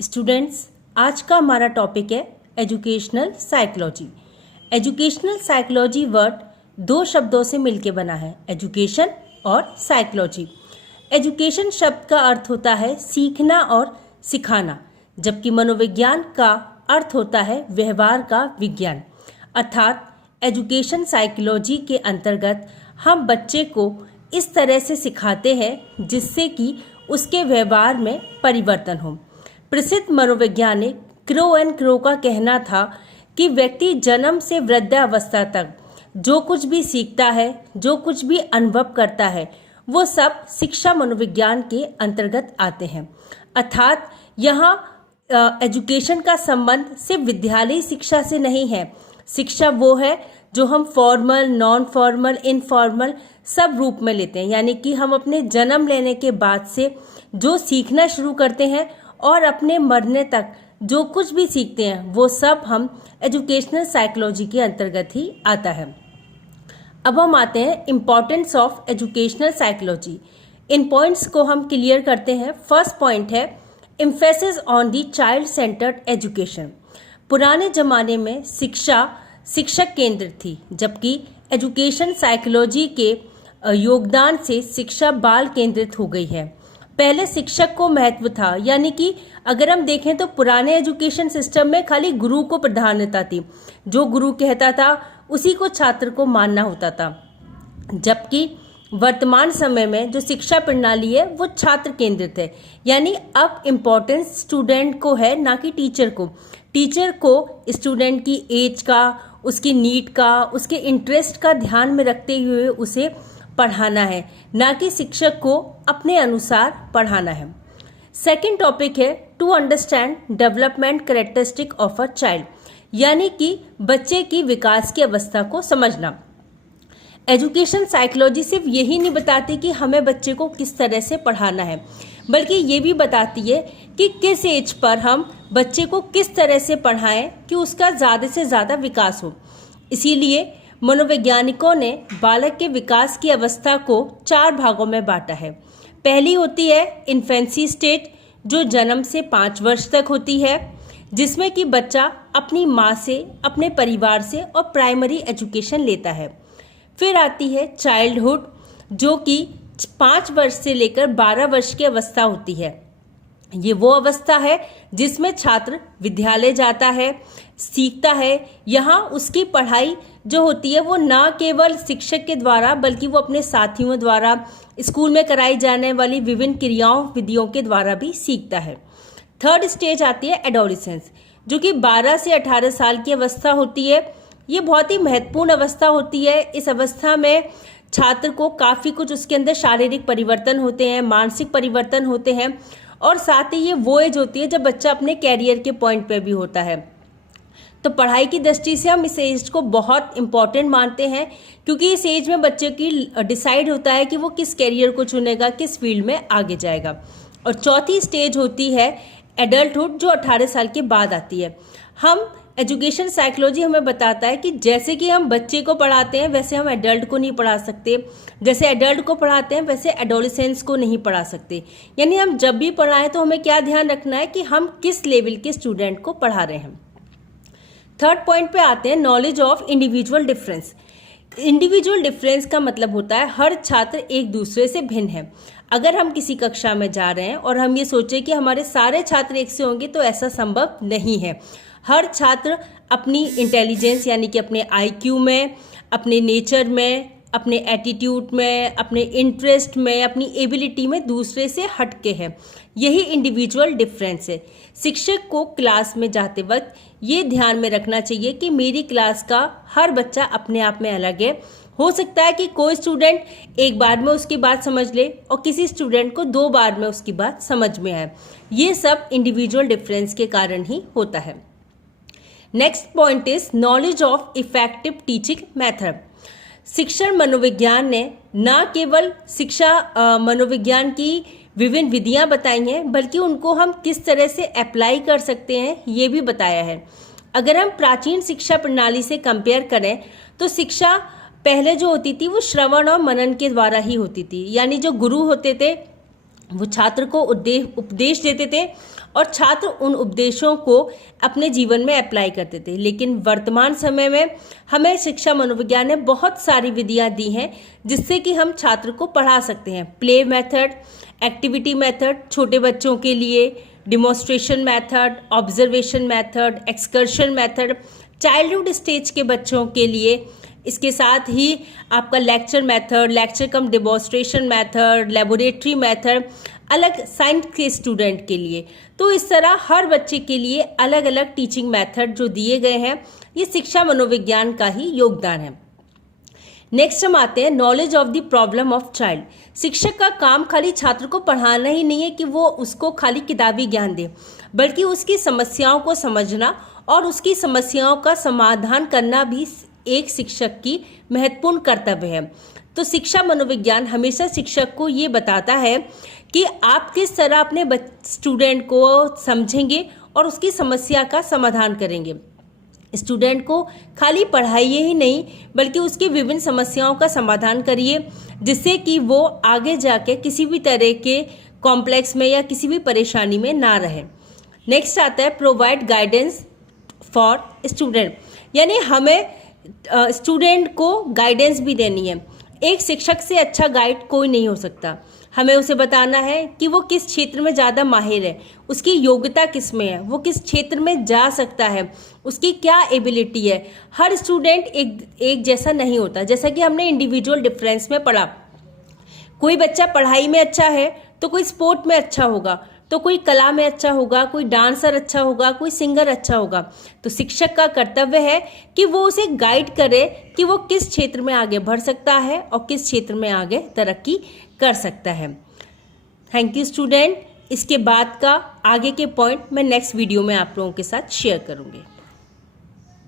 Students, आज का हमारा टॉपिक है educational psychology. Educational psychology word दो शब्दों से मिलकर बना है, एजुकेशन और साइकोलॉजी। एजुकेशन शब्द का अर्थ होता है सीखना और सिखाना, जबकि मनोविज्ञान का अर्थ होता है व्यवहार का विज्ञान। अर्थात एजुकेशन साइकोलॉजी के अंतर्गत हम बच्चे को इस तरह से सिखाते हैं जिससे कि उसके व्यवहार में परिवर्तन हो। प्रसिद्ध मनोवैज्ञानिक क्रो एंड क्रो का कहना था कि व्यक्ति जन्म से वृद्धावस्था तक जो कुछ भी सीखता है, जो कुछ भी अनुभव करता है, वो सब शिक्षा मनोविज्ञान के अंतर्गत आते हैं। अर्थात यहाँ एजुकेशन का संबंध सिर्फ विद्यालयी शिक्षा से नहीं है। शिक्षा वो है जो हम फॉर्मल, नॉन फॉर्मल, इनफॉर्मल सब रूप में लेते हैं, यानी कि हम अपने जन्म लेने के बाद से जो सीखना शुरू करते हैं और अपने मरने तक जो कुछ भी सीखते हैं वो सब हम एजुकेशनल साइकोलॉजी के अंतर्गत ही आता है। अब हम आते हैं importance of educational psychology. In points को हम क्लियर करते हैं। फर्स्ट पॉइंट है emphasis on the child centred education. पुराने जमाने में शिक्षा शिक्षक केंद्रित थी, जबकि एजुकेशन साइकोलॉजी के योगदान से शिक्षा बाल केंद्रित हो गई है। पहले शिक्षक को महत्व था, यानी कि अगर हम देखें तो पुराने एजुकेशन सिस्टम में खाली गुरु को प्राधान्यता थी। जो गुरु कहता था उसी को छात्र को मानना होता था, जबकि वर्तमान समय में जो शिक्षा प्रणाली है वो छात्र केंद्रित है, यानी अब इम्पोर्टेंस स्टूडेंट को है, ना कि टीचर को। टीचर को स्टूडेंट की एज का, उसकी नीड का, उसके इंटरेस्ट का ध्यान में रखते हुए उसे पढ़ाना है, ना कि शिक्षक को अपने अनुसार पढ़ाना है। सेकंड टॉपिक है to understand development characteristic of a child, यानी कि बच्चे की विकास की अवस्था को समझना। एजुकेशन साइकोलॉजी सिर्फ यही नहीं बताती कि हमें बच्चे को किस तरह से पढ़ाना है, बल्कि ये भी बताती है कि किस एज पर हम बच्चे को किस तरह से पढ़ाएं कि उसका ज़्यादा से ज़्यादा विकास हो। इसीलिए मनोवैज्ञानिकों ने बालक के विकास की अवस्था को 4 भागों में बांटा है। पहली होती है इन्फेंसी स्टेट, जो जन्म से 5 वर्ष तक होती है, जिसमें कि बच्चा अपनी माँ से, अपने परिवार से और प्राइमरी एजुकेशन लेता है। फिर आती है चाइल्डहुड, जो कि 5 वर्ष से लेकर 12 वर्ष की अवस्था होती है। ये वो अवस्था है जिसमें छात्र विद्यालय जाता है, सीखता है। यहाँ उसकी पढ़ाई जो होती है वो ना केवल शिक्षक के द्वारा बल्कि वो अपने साथियों द्वारा, स्कूल में कराई जाने वाली विभिन्न क्रियाओं विधियों के द्वारा भी सीखता है। थर्ड स्टेज आती है एडोलेसेंस, जो कि 12 से 18 साल की अवस्था होती है। ये बहुत ही महत्वपूर्ण अवस्था होती है। इस अवस्था में छात्र को काफ़ी कुछ उसके अंदर शारीरिक परिवर्तन होते हैं, मानसिक परिवर्तन होते हैं, और साथ ही ये वो एज होती है जब बच्चा अपने कैरियर के पॉइंट पे भी होता है। तो पढ़ाई की दृष्टि से हम इस एज को बहुत इम्पॉर्टेंट मानते हैं, क्योंकि इस एज में बच्चे की डिसाइड होता है कि वो किस कैरियर को चुनेगा, किस फील्ड में आगे जाएगा। और चौथी स्टेज होती है एडल्टहुड, जो 18 साल के बाद आती है। हम एजुकेशन साइकोलॉजी हमें बताता है कि जैसे कि हम बच्चे को पढ़ाते हैं वैसे हम एडल्ट को नहीं पढ़ा सकते, जैसे एडल्ट को पढ़ाते हैं वैसे एडोलेसेंस को नहीं पढ़ा सकते। यानी हम जब भी पढ़ाएं तो हमें क्या ध्यान रखना है कि हम किस लेवल के स्टूडेंट को पढ़ा रहे हैं। थर्ड पॉइंट पे आते हैं knowledge of individual difference. Individual difference का मतलब होता है हर छात्र एक दूसरे से भिन्न है। अगर हम किसी कक्षा में जा रहे हैं और हम ये सोचें कि हमारे सारे छात्र एक से होंगे तो ऐसा संभव नहीं है। हर छात्र अपनी इंटेलिजेंस, यानी कि अपने IQ में, अपने नेचर में, अपने एटीट्यूड में, अपने इंटरेस्ट में, अपनी एबिलिटी में दूसरे से हटके है। यही इंडिविजुअल डिफरेंस है। शिक्षक को क्लास में जाते वक्त ये ध्यान में रखना चाहिए कि मेरी क्लास का हर बच्चा अपने आप में अलग है। हो सकता है कि कोई स्टूडेंट एक बार में उसकी बात समझ ले और किसी स्टूडेंट को 2 बार में उसकी बात समझ में आए। ये सब इंडिविजुअल डिफरेंस के कारण ही होता है। Next point is knowledge of effective teaching method. शिक्षण मनोविज्ञान ने न केवल शिक्षा मनोविज्ञान की विभिन्न विधियां बताई हैं, बल्कि उनको हम किस तरह से अप्लाई कर सकते हैं ये भी बताया है। अगर हम प्राचीन शिक्षा प्रणाली से कंपेयर करें तो शिक्षा पहले जो होती थी वो श्रवण और मनन के द्वारा ही होती थी, यानी जो गुरु होते थे वो छात्र को उपदेश देते थे और छात्र उन उपदेशों को अपने जीवन में अप्लाई करते थे। लेकिन वर्तमान समय में हमें शिक्षा मनोविज्ञान ने बहुत सारी विधियां दी हैं जिससे कि हम छात्र को पढ़ा सकते हैं। प्ले मेथड, एक्टिविटी मेथड छोटे बच्चों के लिए, demonstration method, observation method, excursion method childhood stage के बच्चों के लिए। इसके साथ ही आपका लेक्चर मेथड, लेक्चर कम डिमॉन्स्ट्रेशन मेथड, लेबोरेटरी मेथड अलग साइंस के स्टूडेंट के लिए। तो इस तरह हर बच्चे के लिए अलग अलग टीचिंग मेथड जो दिए गए हैं, ये शिक्षा मनोविज्ञान का ही योगदान है। नेक्स्ट हम आते हैं knowledge of the problem of child. शिक्षक का काम खाली छात्र को पढ़ाना ही नहीं है कि वो उसको खाली किताबी ज्ञान दे, बल्कि उसकी समस्याओं को समझना और उसकी समस्याओं का समाधान करना भी एक शिक्षक की महत्वपूर्ण कर्तव्य है। तो शिक्षा मनोविज्ञान हमेशा शिक्षक को ये बताता है कि आप किस तरह अपने स्टूडेंट को समझेंगे और उसकी समस्या का समाधान करेंगे। स्टूडेंट को खाली पढ़ाइए ही नहीं, बल्कि उसकी विभिन्न समस्याओं का समाधान करिए, जिससे कि वो आगे जाके किसी भी तरह के कॉम्प्लेक्स में या किसी भी परेशानी में ना रहे। नेक्स्ट आता है प्रोवाइड गाइडेंस फॉर स्टूडेंट, यानी हमें स्टूडेंट को गाइडेंस भी देनी है। एक शिक्षक से अच्छा गाइड कोई नहीं हो सकता। हमें उसे बताना है कि वो किस क्षेत्र में ज़्यादा माहिर है, उसकी योग्यता किस में है, वो किस क्षेत्र में जा सकता है, उसकी क्या एबिलिटी है। हर स्टूडेंट एक जैसा नहीं होता। जैसा कि हमने इंडिविजुअल डिफरेंस में पढ़ा, कोई बच्चा पढ़ाई में अच्छा है तो कोई स्पोर्ट में अच्छा होगा, तो कोई कला में अच्छा होगा, कोई डांसर अच्छा होगा, कोई सिंगर अच्छा होगा। तो शिक्षक का कर्तव्य है कि वो उसे गाइड करे कि वो किस क्षेत्र में आगे बढ़ सकता है और किस क्षेत्र में आगे तरक्की कर सकता है। Thank you student. इसके बाद का आगे के पॉइंट मैं नेक्स्ट वीडियो में आप लोगों के साथ शेयर करूँगी।